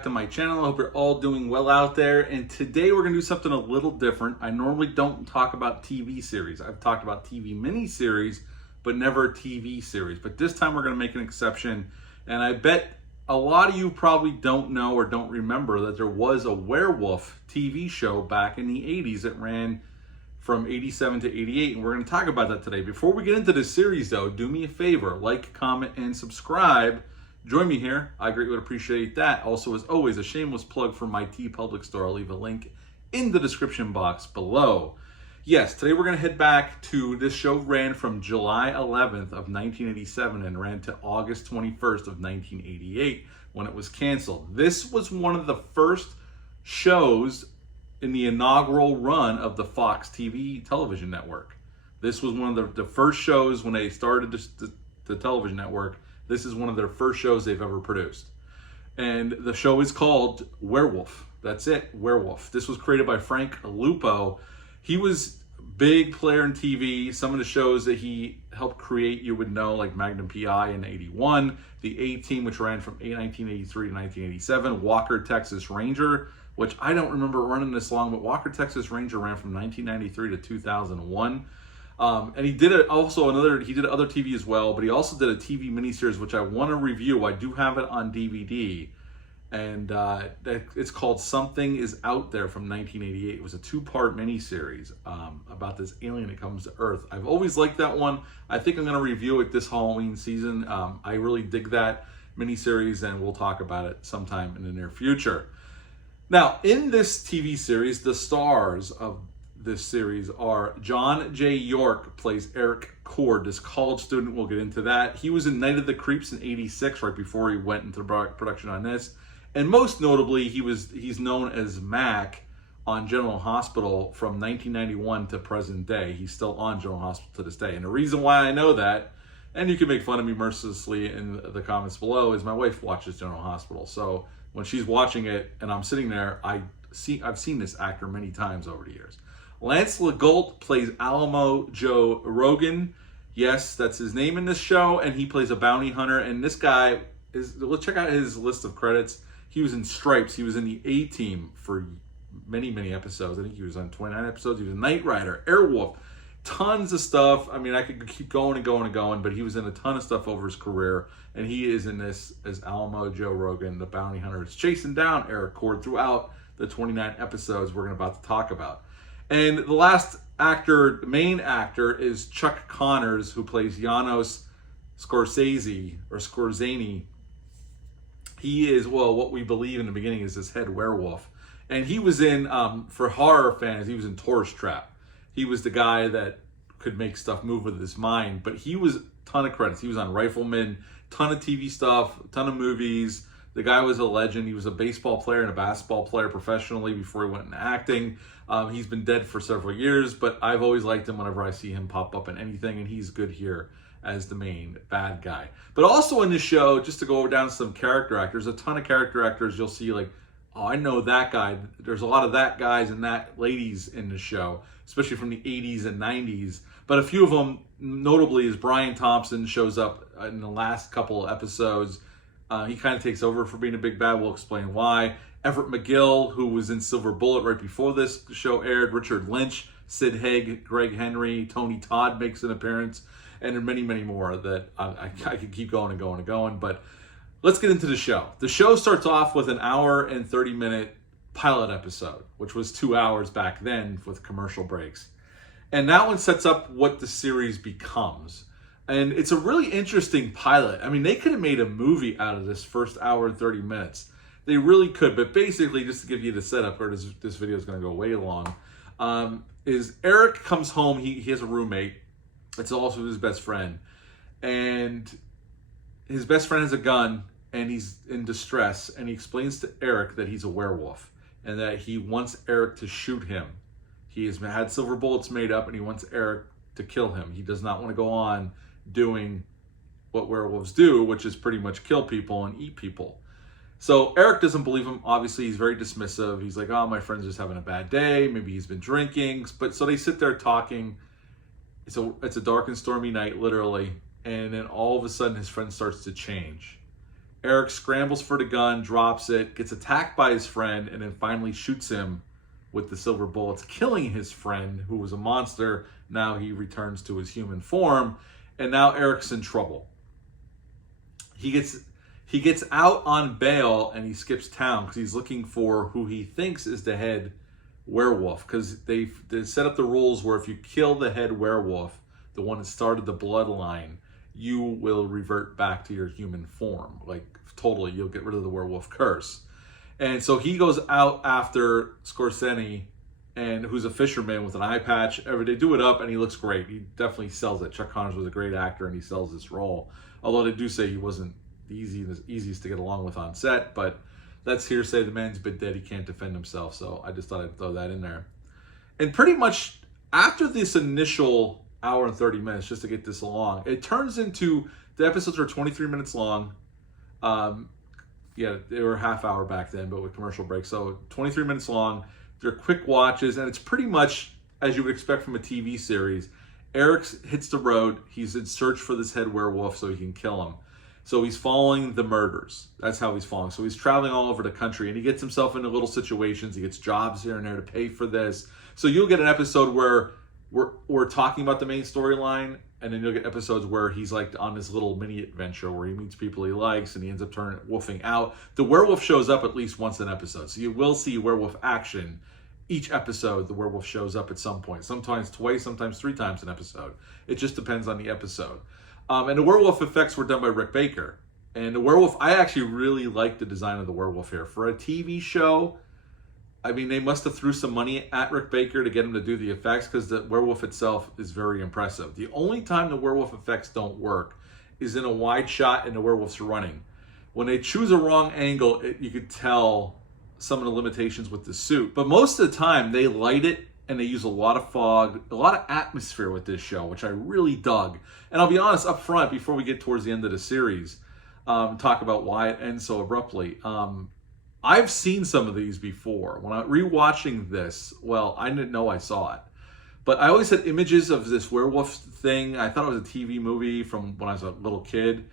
back to my channel. I hope you're all doing well out there. And today we're going to do something a little different. I normally don't talk about TV series. I've talked about TV miniseries, but never a TV series. But this time we're going to make an exception. And I bet a lot of you probably don't know or don't remember that there was a Werewolf TV show back in the 80s that ran from 87 to 88. And we're going to talk about that today. Before we get into this series though, do me a favor, like, comment, and subscribe. Join me here. I greatly would appreciate that. Also, as always, a shameless plug for my TeePublic store. I'll leave a link in the description box below. Yes, today we're going to head back to this show ran from July 11th of 1987 and ran to August 21st of 1988 when it was canceled. This was one of the first shows in the inaugural run of the Fox TV television network. This was one of the first shows when they started the television network. This is one of their first shows they've ever produced. And the show is called Werewolf. That's it, Werewolf. This was created by Frank Lupo. He was a big player in TV. Some of the shows that he helped create you would know, like Magnum P.I. in 81, The A-Team, which ran from 1983 to 1987, Walker, Texas Ranger, which I don't remember running this long, but Walker, Texas Ranger ran from 1993 to 2001. And he did he did other TV as well, but he also did a TV miniseries, which I want to review. I do have it on DVD, and it's called Something Is Out There from 1988. It was a two-part miniseries about this alien that comes to Earth. I've always liked that one. I think I'm going to review it this Halloween season. I really dig that miniseries, and we'll talk about it sometime in the near future. Now, in this TV series, the stars of this series are John J. York plays Eric Cord, this college student. We'll get into that. He was in Night of the Creeps in 86, right before he went into production on this. And most notably, he's known as Mac on General Hospital from 1991 to present day. He's still on General Hospital to this day. And the reason why I know that, and you can make fun of me mercilessly in the comments below, is my wife watches General Hospital. So when she's watching it and I'm sitting there, I've seen this actor many times over the years. Lance LeGault plays Alamo Joe Rogan. Yes, that's his name in this show, and he plays a bounty hunter. And this guy let's check out his list of credits. He was in Stripes. He was in the A-Team for many, many episodes. I think he was on 29 episodes. He was in Knight Rider, Airwolf, tons of stuff. I mean, I could keep going and going and going, but he was in a ton of stuff over his career, and he is in this as Alamo Joe Rogan, the bounty hunter. It's chasing down Eric Cord throughout the 29 episodes we're about to talk about. And the last actor, the main actor, is Chuck Connors, who plays Janos Skorzeny. He is, well, what we believe in the beginning is this head werewolf. And he was in, for horror fans, he was in Tourist Trap. He was the guy that could make stuff move with his mind. But he was a ton of credits. He was on Rifleman, ton of TV stuff, ton of movies. The guy was a legend. He was a baseball player and a basketball player professionally before he went into acting. He's been dead for several years, but I've always liked him whenever I see him pop up in anything, and he's good here as the main bad guy. But also in this show, just to go down some character actors, a ton of character actors you'll see like, oh, I know that guy. There's a lot of that guys and that ladies in the show, especially from the 80s and 90s. But a few of them, notably, is Brian Thompson shows up in the last couple of episodes. He kind of takes over for being a big bad. We'll explain why. Everett McGill, who was in Silver Bullet right before this show aired. Richard Lynch, Sid Haig, Greg Henry, Tony Todd makes an appearance, and there are many, many more that I could keep going and going and going. But let's get into the show. The show starts off with an hour and 30-minute pilot episode, which was 2 hours back then with commercial breaks. And that one sets up what the series becomes. And it's a really interesting pilot. I mean, they could have made a movie out of this first hour and 30 minutes. They really could. But basically, just to give you the setup, or this video is going to go way long, is Eric comes home. He has a roommate. It's also his best friend. And his best friend has a gun, and he's in distress. And he explains to Eric that he's a werewolf and that he wants Eric to shoot him. He has had silver bullets made up, and he wants Eric to kill him. He does not want to go on doing what werewolves do, which is pretty much kill people and eat people. So Eric doesn't believe him. Obviously, he's very dismissive. He's like, oh, my friend's just having a bad day. Maybe he's been drinking. But so they sit there talking. It's a dark and stormy night, literally. And then all of a sudden, his friend starts to change. Eric scrambles for the gun, drops it, gets attacked by his friend, and then finally shoots him with the silver bullets, killing his friend, who was a monster. Now he returns to his human form, and now Eric's in trouble. He gets out on bail, and he skips town because he's looking for who he thinks is the head werewolf, because they set up the rules where if you kill the head werewolf, the one that started the bloodline, you will revert back to your human form. Like, totally, you'll get rid of the werewolf curse. And so he goes out after Scorsese, and who's a fisherman with an eye patch. They do it up, and he looks great. He definitely sells it. Chuck Connors was a great actor, and he sells this role. Although they do say he wasn't the easiest to get along with on set, but that's hearsay. The man's been dead. He can't defend himself. So I just thought I'd throw that in there. And pretty much after this initial hour and 30 minutes, just to get this along, it turns into, the episodes are 23 minutes long. Yeah, they were a half hour back then, but with commercial breaks. So 23 minutes long. They're quick watches, and it's pretty much as you would expect from a TV series. Eric hits the road. He's in search for this head werewolf so he can kill him. So he's following the murders. That's how he's following. So he's traveling all over the country, and he gets himself into little situations. He gets jobs here and there to pay for this. So you'll get an episode where we're talking about the main storyline, and then you'll get episodes where he's like on this little mini adventure where he meets people he likes, and he ends up wolfing out. The werewolf shows up at least once an episode, so you will see werewolf action. Each episode, the werewolf shows up at some point. Sometimes twice, sometimes 3 times an episode. It just depends on the episode. And the werewolf effects were done by Rick Baker. And the werewolf, I actually really like the design of the werewolf here. For a TV show, I mean, they must have threw some money at Rick Baker to get him to do the effects, because the werewolf itself is very impressive. The only time the werewolf effects don't work is in a wide shot and the werewolf's running. When they choose a wrong angle, you could tell some of the limitations with the suit. But most of the time, they light it, and they use a lot of fog, a lot of atmosphere with this show, which I really dug. And I'll be honest up front, before we get towards the end of the series, talk about why it ends so abruptly. I've seen some of these before. When I'm rewatching this, well, I didn't know I saw it, but I always had images of this werewolf thing. I thought it was a TV movie from when I was a little kid.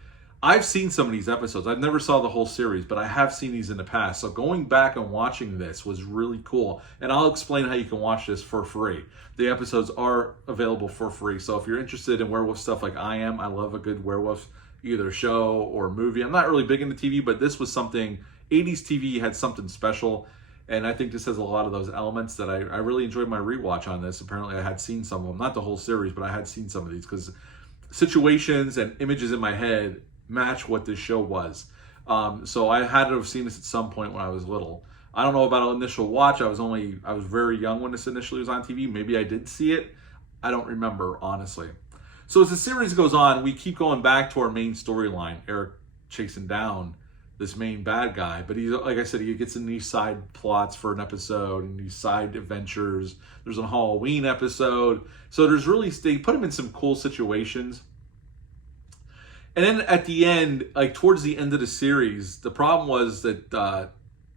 I've seen some of these episodes. I've never saw the whole series, but I have seen these in the past. So going back and watching this was really cool. And I'll explain how you can watch this for free. The episodes are available for free. So if you're interested in werewolf stuff like I am, I love a good werewolf, either show or movie. I'm not really big into TV, but this was something, 80s TV had something special. And I think this has a lot of those elements that I really enjoyed my rewatch on this. Apparently I had seen some of them, not the whole series, but I had seen some of these because situations and images in my head match what this show was. So I had to have seen this at some point when I was little. I don't know about an initial watch. I was very young when this initially was on TV. Maybe I did see it. I don't remember, honestly. So as the series goes on, we keep going back to our main storyline, Eric chasing down this main bad guy. But he, like I said, he gets in these side plots for an episode and these side adventures. There's a Halloween episode. So there's really, they put him in some cool situations. And then at the end, like towards the end of the series, the problem was that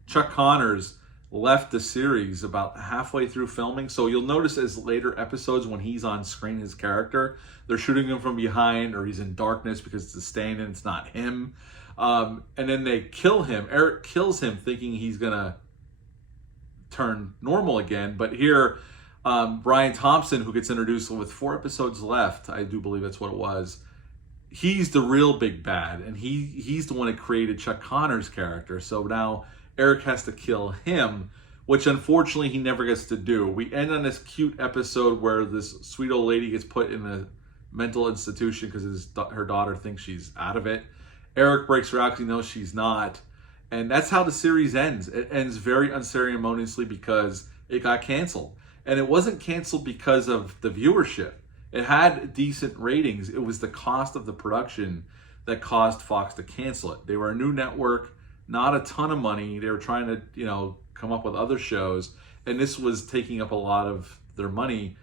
Chuck Connors left the series about halfway through filming. So you'll notice as later episodes when he's on screen, his character, they're shooting him from behind or he's in darkness because it's a stand and it's not him. And then they kill him. Eric kills him thinking he's going to turn normal again. But here, Brian Thompson, who gets introduced with 4 episodes left, I do believe that's what it was, he's the real big bad, and he's the one that created Chuck Connors' character. So now Eric has to kill him, which unfortunately he never gets to do. We end on this cute episode where this sweet old lady gets put in a mental institution because her daughter thinks she's out of it. Eric breaks her out because he knows she's not. And that's how the series ends. It ends very unceremoniously because it got canceled. And it wasn't canceled because of the viewership. It had decent ratings. It was the cost of the production that caused Fox to cancel it. They were a new network, not a ton of money. They were trying to, come up with other shows. And this was taking up a lot of their money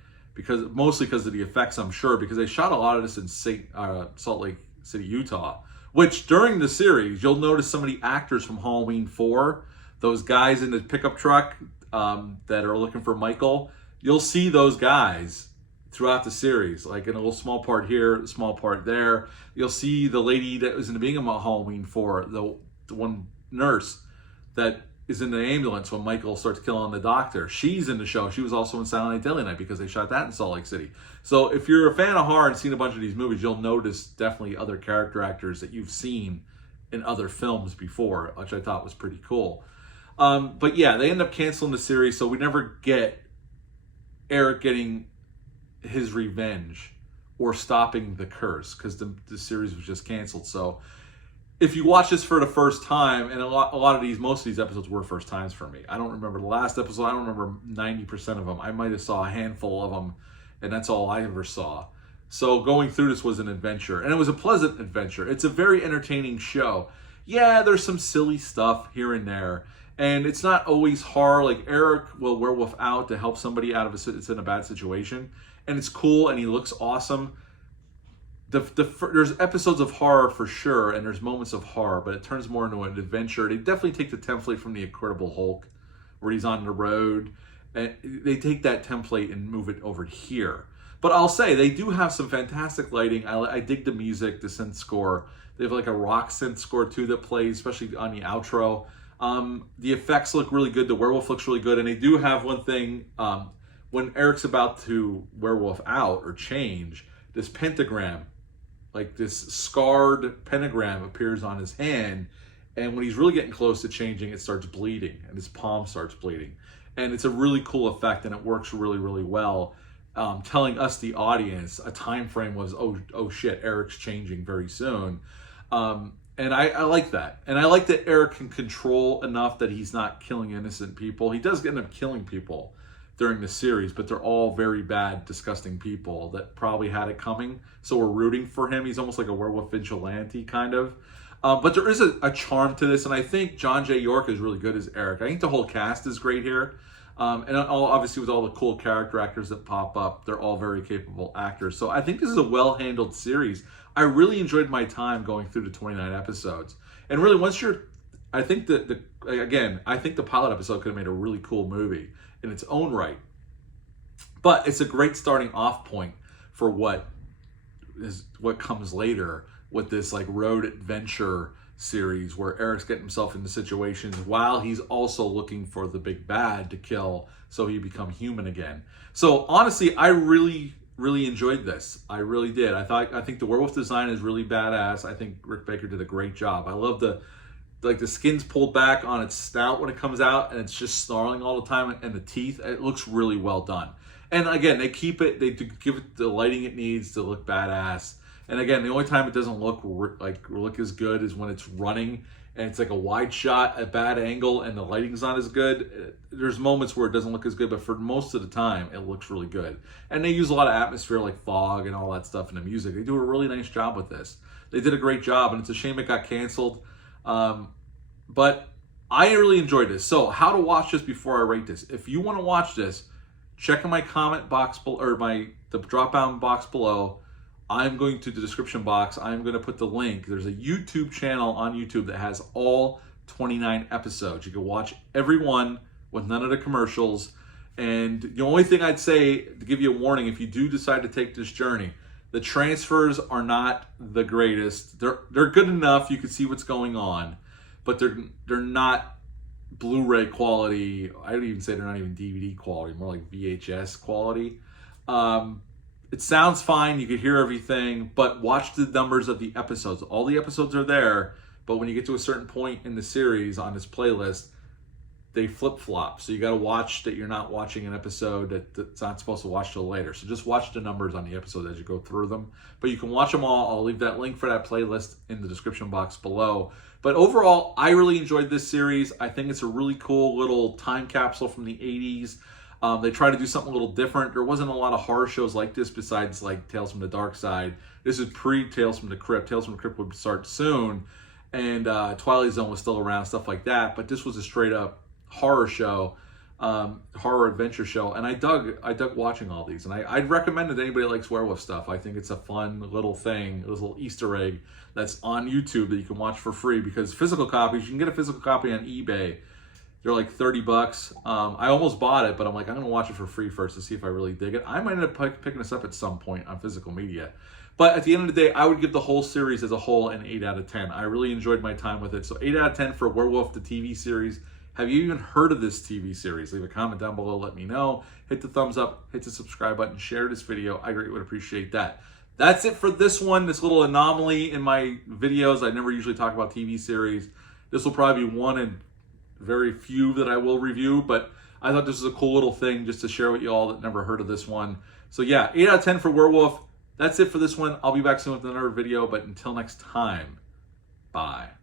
mostly because of the effects, I'm sure, because they shot a lot of this in Salt Lake City, Utah, which during the series, you'll notice some of the actors from Halloween 4, those guys in the pickup truck that are looking for Michael, you'll see those guys throughout the series, like in a little small part here, a small part there. You'll see the lady that was in the beginning of Halloween 4, the one nurse that is in the ambulance when Michael starts killing the doctor. She's in the show. She was also in Silent Night, Deadly Night because they shot that in Salt Lake City. So if you're a fan of horror and seen a bunch of these movies, you'll notice definitely other character actors that you've seen in other films before, which I thought was pretty cool. But yeah, they end up canceling the series, so we never get Eric getting his revenge or stopping the curse because the series was just canceled. So if you watch this for the first time, and most of these episodes were first times for me. I don't remember the last episode. I don't remember 90% of them. I might have saw a handful of them, and that's all I ever saw. So going through this was an adventure, and it was a pleasant adventure. It's a very entertaining show. Yeah, there's some silly stuff here and there, and it's not always hard. Like Eric will werewolf out to help somebody out of it's in a bad situation, and it's cool, and he looks awesome. There's episodes of horror for sure, and there's moments of horror, but it turns more into an adventure. They definitely take the template from the Incredible Hulk, where he's on the road, and they take that template and move it over here. But I'll say, they do have some fantastic lighting. I dig the music, the synth score. They have like a rock synth score too that plays, especially on the outro. The effects look really good. The werewolf looks really good. And they do have one thing, when Eric's about to werewolf out or change, this pentagram, like this scarred pentagram appears on his hand, and when he's really getting close to changing, it starts bleeding, and his palm starts bleeding. And it's a really cool effect, and it works really, really well, telling us, the audience, a time frame was, oh shit, Eric's changing very soon. And I like that. And I like that Eric can control enough that he's not killing innocent people. He does end up killing people during the series, but they're all very bad, disgusting people that probably had it coming. So we're rooting for him. He's almost like a werewolf vigilante, kind of. But there is a charm to this, and I think John J. York is really good as Eric. I think the whole cast is great here. And obviously with all the cool character actors that pop up, they're all very capable actors. So I think this is a well-handled series. I really enjoyed my time going through the 29 episodes. And really, once I think the pilot episode could have made a really cool movie in its own right. But it's a great starting off point for what comes later with this like road adventure series where Eric's getting himself into situations while he's also looking for the big bad to kill so he become human again. So honestly, I really, really enjoyed this. I really did. I think the werewolf design is really badass. I think Rick Baker did a great job. I love the skin's pulled back on its snout when it comes out, and it's just snarling all the time, and the teeth, it looks really well done. And again, they give it the lighting it needs to look badass. And again, the only time it doesn't look as good is when it's running and it's like a wide shot, a bad angle, and the lighting's not as good. There's moments where it doesn't look as good, but for most of the time, it looks really good. And they use a lot of atmosphere like fog and all that stuff in the music. They do a really nice job with this. They did a great job, and it's a shame it got canceled. But I really enjoyed this. So how to watch this before I rate this? If you want to watch this, check in my comment box below, or the drop down box below. I'm going to the description box. I'm going to put the link. There's a YouTube channel on YouTube that has all 29 episodes. You can watch every one with none of the commercials. And the only thing I'd say, to give you a warning, if you do decide to take this journey, the transfers are not the greatest. They're good enough. You can see what's going on, but they're not Blu-ray quality. I would even say they're not even DVD quality, more like VHS quality. It sounds fine, you could hear everything, but watch the numbers of the episodes. All the episodes are there, but when you get to a certain point in the series on this playlist, they flip-flop. So you got to watch that you're not watching an episode that's not supposed to watch till later. So just watch the numbers on the episodes as you go through them. But you can watch them all. I'll leave that link for that playlist in the description box below. But overall, I really enjoyed this series. I think it's a really cool little time capsule from the 80s. They try to do something a little different. There wasn't a lot of horror shows like this besides like Tales from the Dark Side. This is pre-Tales from the Crypt. Tales from the Crypt would start soon, and Twilight Zone was still around, stuff like that. But this was a straight-up horror show, horror adventure show, and I dug watching all these. And I'd recommend it to anybody that likes werewolf stuff. I think it's a fun little thing, a little Easter egg that's on YouTube that you can watch for free, because physical copies, you can get a physical copy on eBay. They're like 30 bucks. I almost bought it, but I'm like, I'm gonna watch it for free first to see if I really dig it. I might end up picking this up at some point on physical media. But at the end of the day, I would give the whole series as a whole an 8 out of 10. I really enjoyed my time with it. So 8 out of 10 for Werewolf, the TV series. Have you even heard of this TV series? Leave a comment down below, let me know. Hit the thumbs up, hit the subscribe button, share this video. I greatly would appreciate that. That's it for this one, this little anomaly in my videos. I never usually talk about TV series. This will probably be one in very few that I will review, but I thought this was a cool little thing just to share with you all that never heard of this one. So yeah, 8 out of 10 for Werewolf. That's it for this one. I'll be back soon with another video, but until next time, bye.